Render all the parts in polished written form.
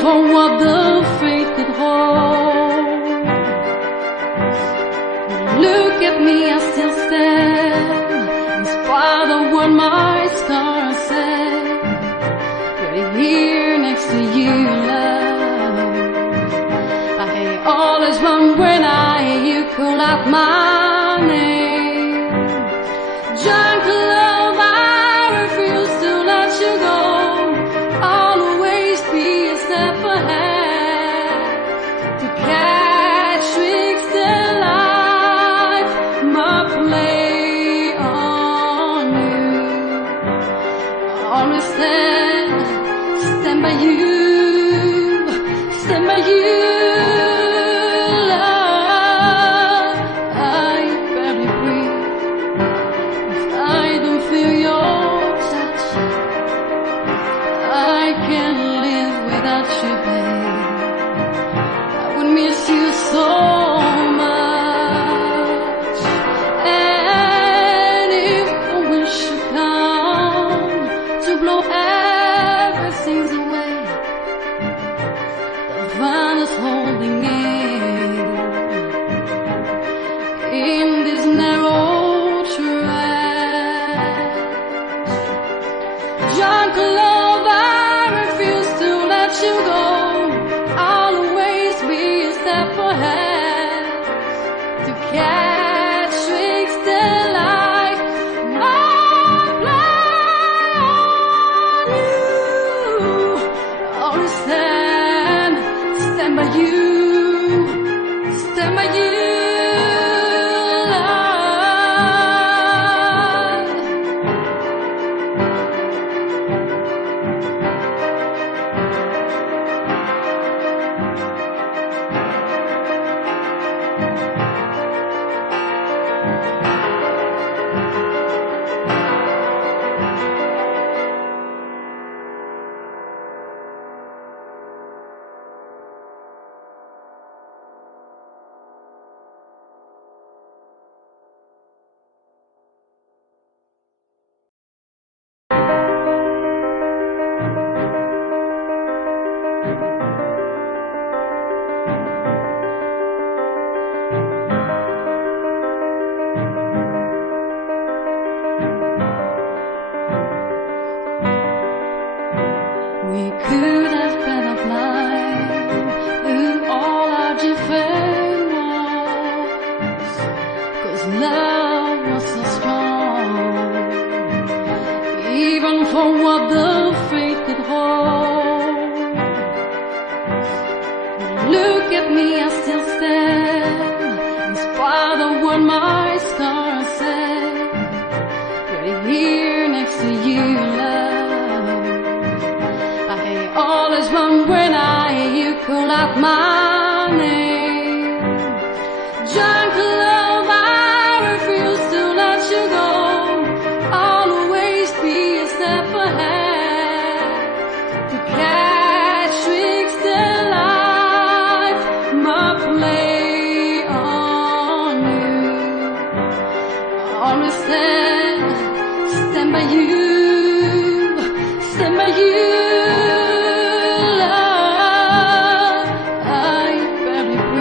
for what the fate could hold. Look at me, I still stand, in spite of what my scars said. Right here next to you, love. I always run when I hear you call out my name. Drunk love, I refuse to let you go. Always be a step ahead to catch tricks that life might play on you. Always stand by you, stand by you. So much, and if a wish should come to blow everything away, the van is holding in this narrow track. Drunk love, I refuse to let you go. To catch tricks that life might play on you. Always stand by you, stand by you. We could have been a blind through all our different walls, 'cause love was so strong, even for what the fate could hold. Look at me, I still stand, in spite of what my scars said. Right here next to you, love. Always run when I hear you call out my name. Drunk love, I refuse to let you go. Always be a step ahead to catch tricks that life might play on you. Always stand by you, stand by you. I barely breathe.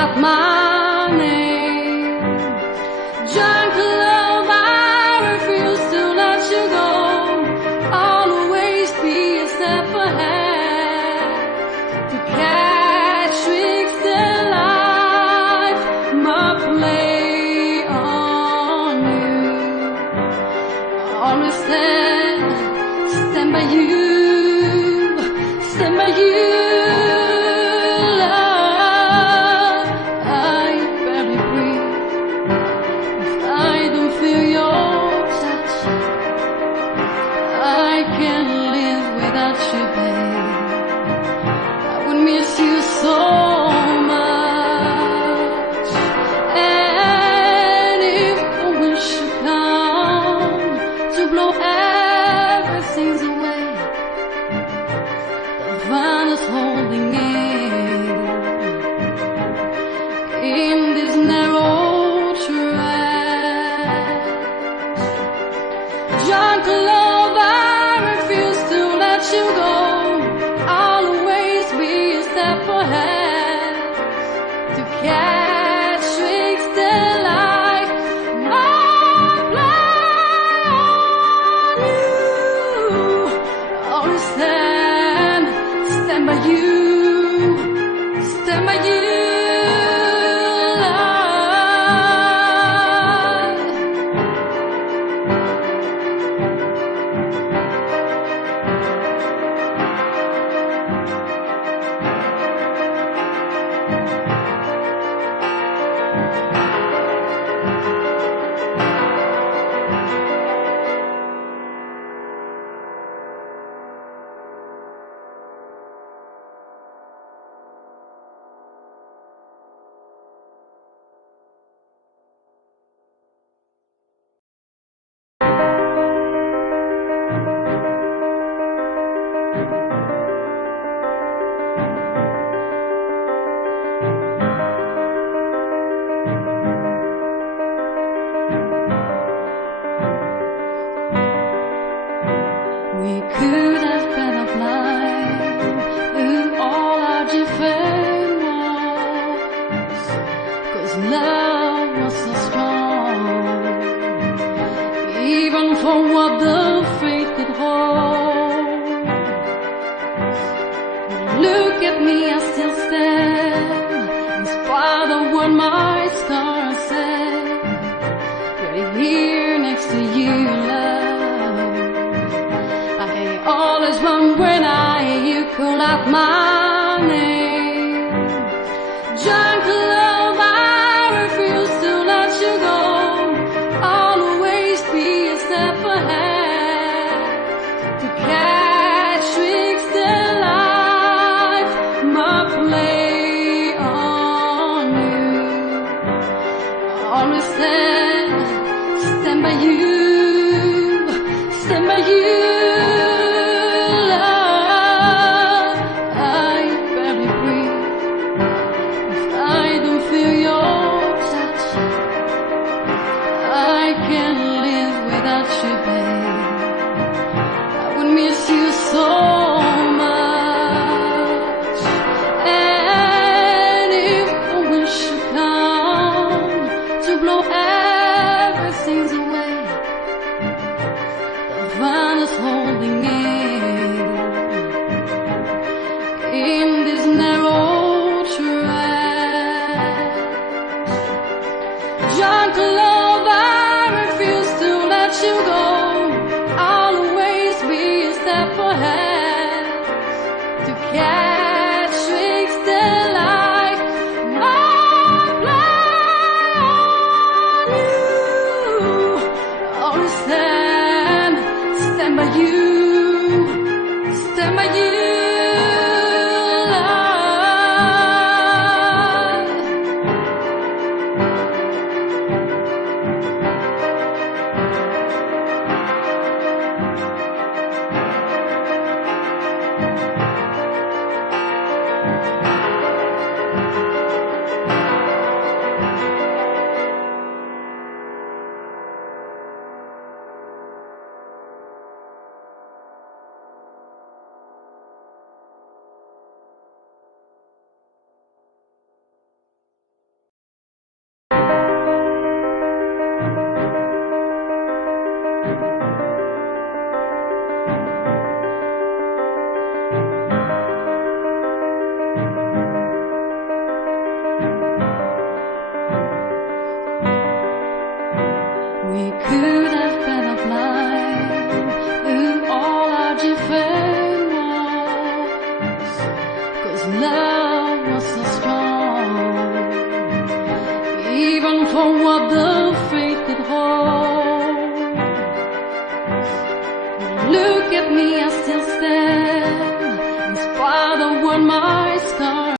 out my name. Drunk love, I refuse to let you go. Always be a step ahead to catch tricks in life. My play on you. Always stand by you, stand by you. could have been a blind through all our different walls, 'cause love was so strong, even for what the fate could hold. Look at me, I still stand, in spite of what my scars